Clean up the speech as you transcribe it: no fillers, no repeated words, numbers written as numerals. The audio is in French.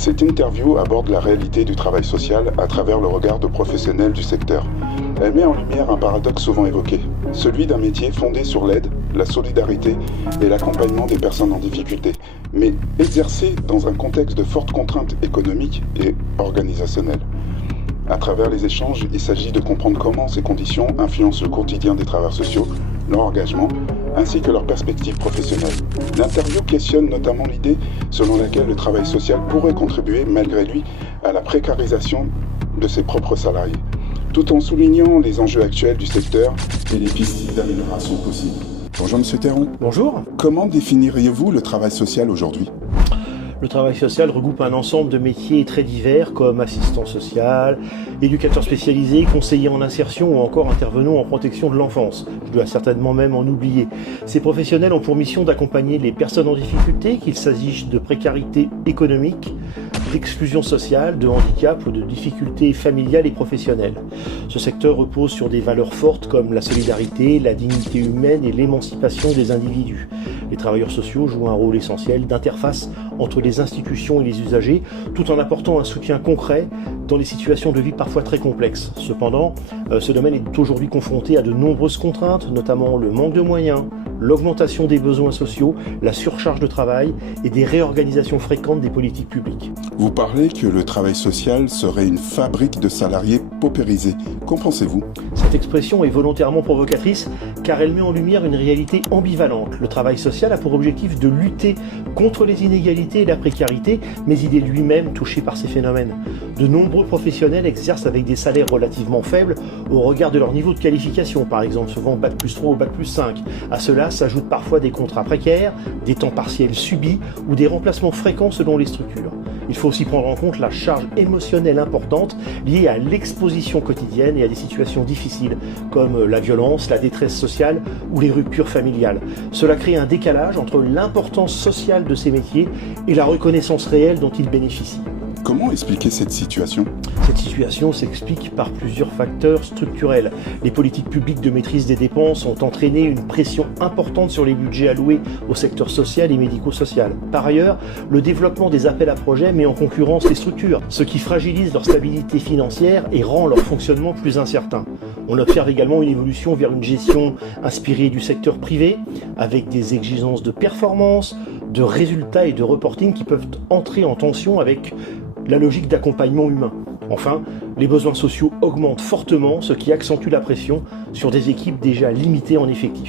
Cette interview aborde la réalité du travail social à travers le regard de professionnels du secteur. Elle met en lumière un paradoxe souvent évoqué, celui d'un métier fondé sur l'aide, la solidarité et l'accompagnement des personnes en difficulté, mais exercé dans un contexte de fortes contraintes économiques et organisationnelles. À travers les échanges, il s'agit de comprendre comment ces conditions influencent le quotidien des travailleurs sociaux, leur engagement, ainsi que leurs perspectives professionnelles. L'interview questionne notamment l'idée selon laquelle le travail social pourrait contribuer, malgré lui, à la précarisation de ses propres salariés, tout en soulignant les enjeux actuels du secteur et les pistes d'amélioration possibles. Bonjour Monsieur Théron. Bonjour. Comment définiriez-vous le travail social aujourd'hui ? Le travail social regroupe un ensemble de métiers très divers comme assistant social, éducateur spécialisé, conseiller en insertion ou encore intervenant en protection de l'enfance. Je dois certainement même en oublier. Ces professionnels ont pour mission d'accompagner les personnes en difficulté, qu'il s'agisse de précarité économique, d'exclusion sociale, de handicap ou de difficultés familiales et professionnelles. Ce secteur repose sur des valeurs fortes comme la solidarité, la dignité humaine et l'émancipation des individus. Les travailleurs sociaux jouent un rôle essentiel d'interface entre les institutions et les usagers, tout en apportant un soutien concret dans les situations de vie parfois très complexes. Cependant, ce domaine est aujourd'hui confronté à de nombreuses contraintes, notamment le manque de moyens, l'augmentation des besoins sociaux, la surcharge de travail et des réorganisations fréquentes des politiques publiques. Vous parlez que le travail social serait une fabrique de salariés paupérisés. Qu'en pensez-vous ? Cette expression est volontairement provocatrice car elle met en lumière une réalité ambivalente. Le travail social a pour objectif de lutter contre les inégalités et la précarité, mais il est lui-même touché par ces phénomènes. De nombreux professionnels exercent avec des salaires relativement faibles au regard de leur niveau de qualification, par exemple souvent Bac+3 ou Bac+5. À cela s'ajoutent parfois des contrats précaires, des temps partiels subis ou des remplacements fréquents selon les structures. Il faut aussi prendre en compte la charge émotionnelle importante liée à l'exposition quotidienne et à des situations difficiles comme la violence, la détresse sociale ou les ruptures familiales. Cela crée un décalage entre l'importance sociale de ces métiers et la reconnaissance réelle dont ils bénéficient. Comment expliquer cette situation ? Cette situation s'explique par plusieurs facteurs structurels. Les politiques publiques de maîtrise des dépenses ont entraîné une pression importante sur les budgets alloués au secteur social et médico-social. Par ailleurs, le développement des appels à projets met en concurrence les structures, ce qui fragilise leur stabilité financière et rend leur fonctionnement plus incertain. On observe également une évolution vers une gestion inspirée du secteur privé, avec des exigences de performance, de résultats et de reporting qui peuvent entrer en tension avec la logique d'accompagnement humain. Enfin, les besoins sociaux augmentent fortement, ce qui accentue la pression sur des équipes déjà limitées en effectifs.